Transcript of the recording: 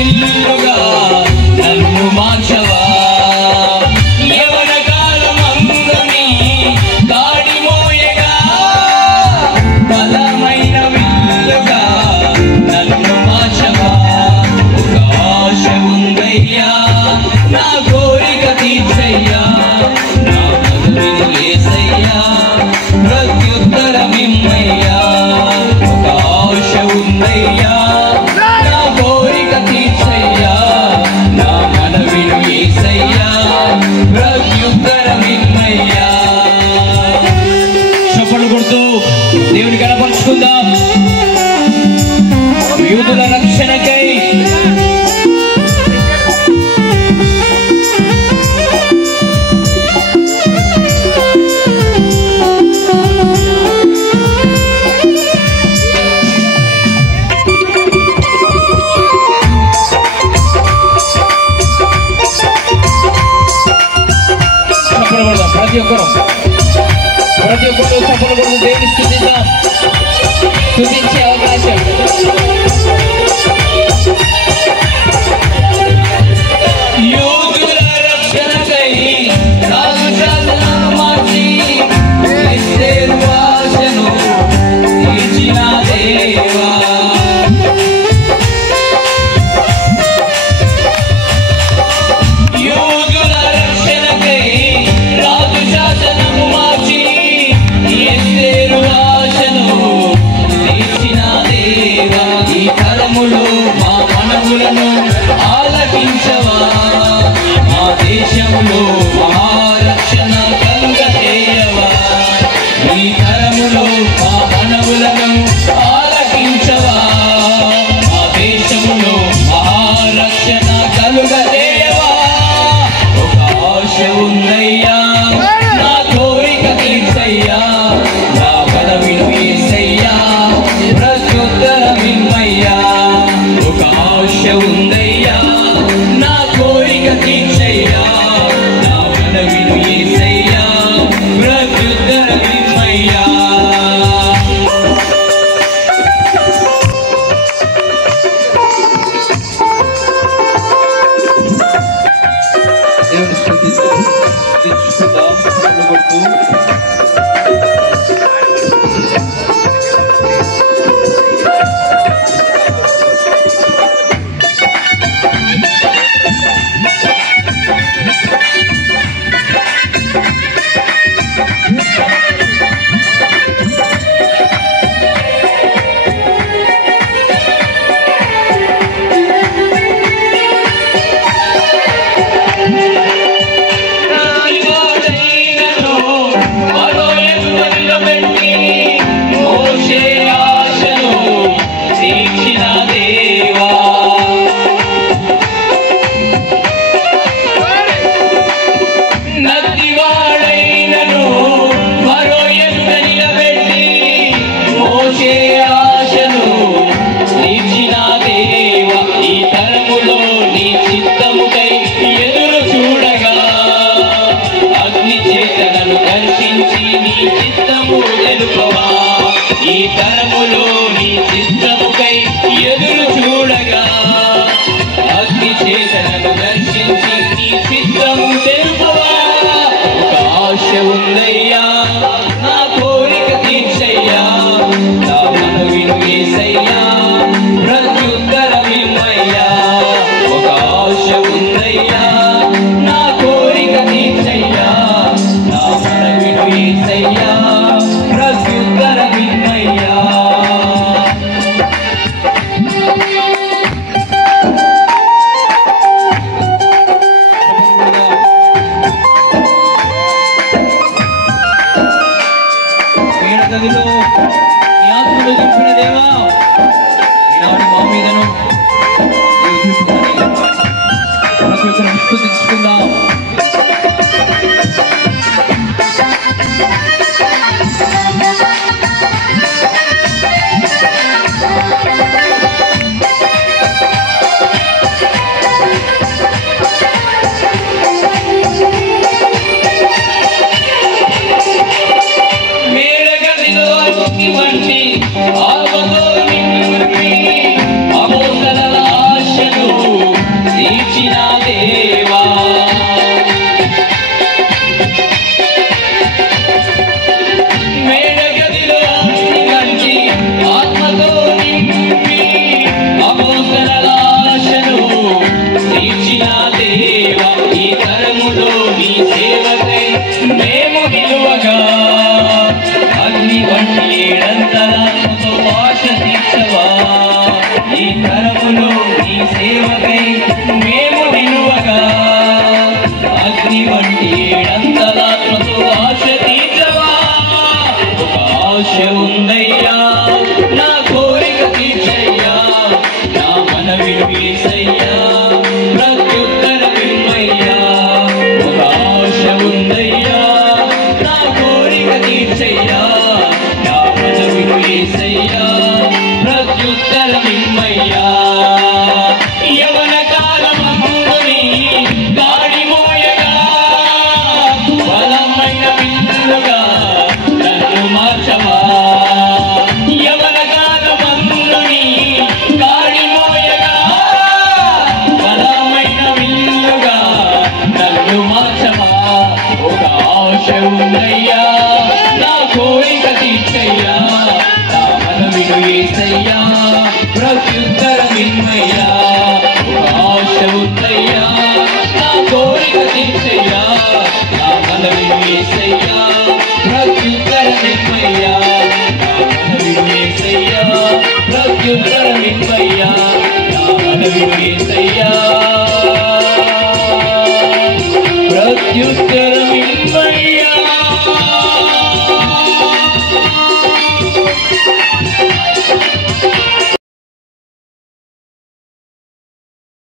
విల్లుగా నన్ను మార్చవా యవన కాలమందుని దాడి మోయగా బలమైన విల్లుగా నన్ను మార్చవా ఒక ఆశ ఉందయ్యా నా కోరిక తీర్చయ్యా నా మనవిని యేసయ్యా ప్రత్యుత్తరమిమ్మయ్యా ఒక ఆశ ఉందయ్యా నా కోరిక తీర్చయ్యా నా మనవిని యేసయ్యా ప్రత్యుత్తరమిమ్మయ్యా చప్పట్లు కొడుతూ దేవుని కనపరుచుకుందాం యూదుల రక్షణకై ప్రతి ఒక్కరు చప్పట్లు కొడుతూ దేవుని స్తుతిద్దాం స్తుతించే అవకాశం యూదుల రక్షణకై రాజు శాసనాలు మార్చి ఎస్తేరు ఆశను తీర్చిన దేవా యూదుల రక్షణకై రాజు శాసనము మార్చి ఎస్తేరు ఆశను తీర్చిన దేవా ఈ తరములో మా మనవులను ఆలకించవా మా దేశంలో మహారక్షణ కలుగజేయవా ఈ తరములో మా మనవులను ఆలకించవా మా దేశంలో మహారక్షణ కలుగజేయవా ఒక ఆశ ఉందయ్యా నా కోరిక తీర్చయ్యా నా పదవిను యేసయ్యా ప్రత్యుత్తరమిమ్మయ్యా ఒక ఆశ ఉందయ్యా నా కోరిక తీర్చయ్యా నా పదవిను యేసయ్యా ప్రత్యుత్తరమిమ్మయ్యా దేవుని స్తుతిస్తూ స్తుతించుకుందాం చప్పట్లు కొడుతూ ఈ తరములో నీ చిత్తముకై ఎదురు చూడగా అగ్ని చేతలను దర్శించి నీ చిత్తము తెలుపవా ఒక ఆశ ఉందయ్యా నా కోరిక తీర్చయ్యా నా మనవిను యేసయ్యా ప్రత్యుత్తరమిమ్మయ్యా ఒక ఆశ ఉందయ్యా నా కోరిక తీర్చయ్యా నా మనవిను యేసయ్యా ప్రత్యుత్తరమిమ్మయ్యా తీర్చిన దేవా మేడగదిలో అగ్నిగంటి ఆత్మతో నింపి అపోస్తలుల ఆశను తీర్చిన దేవా ఈ తరములో నీ సేవకై మేము నిలువగా అగ్ని వంటి ఏడంతరాత్మతో ఆశ తీర్చవా ఈ తరములో నీ సేవకై మేము నిలువగా అగ్ని వంటి ఏడంతరాత్మతో ఆశ తీర్చవా ఒక ఆశ ఉందయ్యా నా కోరిక తీర్చయ్యా నా మనవిను యేసయ్యా ప్రత్యుత్తరమిమ్మయ్యా ఒక ఆశ ఉందయ్యా నా కోరిక తీర్చయ్యా నా మనవిను యేసయ్యా ప్రత్యుత్తరమిమ్మయ్యా యవన కాలమందుని గాడి మోయగా బలమైన విల్లుగా నన్ను మార్చవా యవన కాలమందుని గాడి మోయగా బలమైన విల్లుగా నన్ను మార్చవా ఒక ఆశ ఉందయ్యా నా కోరిక తీర్చయ్యా నా మనవిను యేసయ్యా ప్రత్యుత్తరమిమ్మయ్యా ఒక ఆశ ఉందయ్యా నా కోరిక తీర్చయ్యా నా మనవిను యేసయ్యా ప్రత్యుత్తరమిమ్మయ్యా నా మనవిను యేసయ్యా ప్రత్యుత్తరమిమ్మయ్యా నా మనవిను యేసయ్యా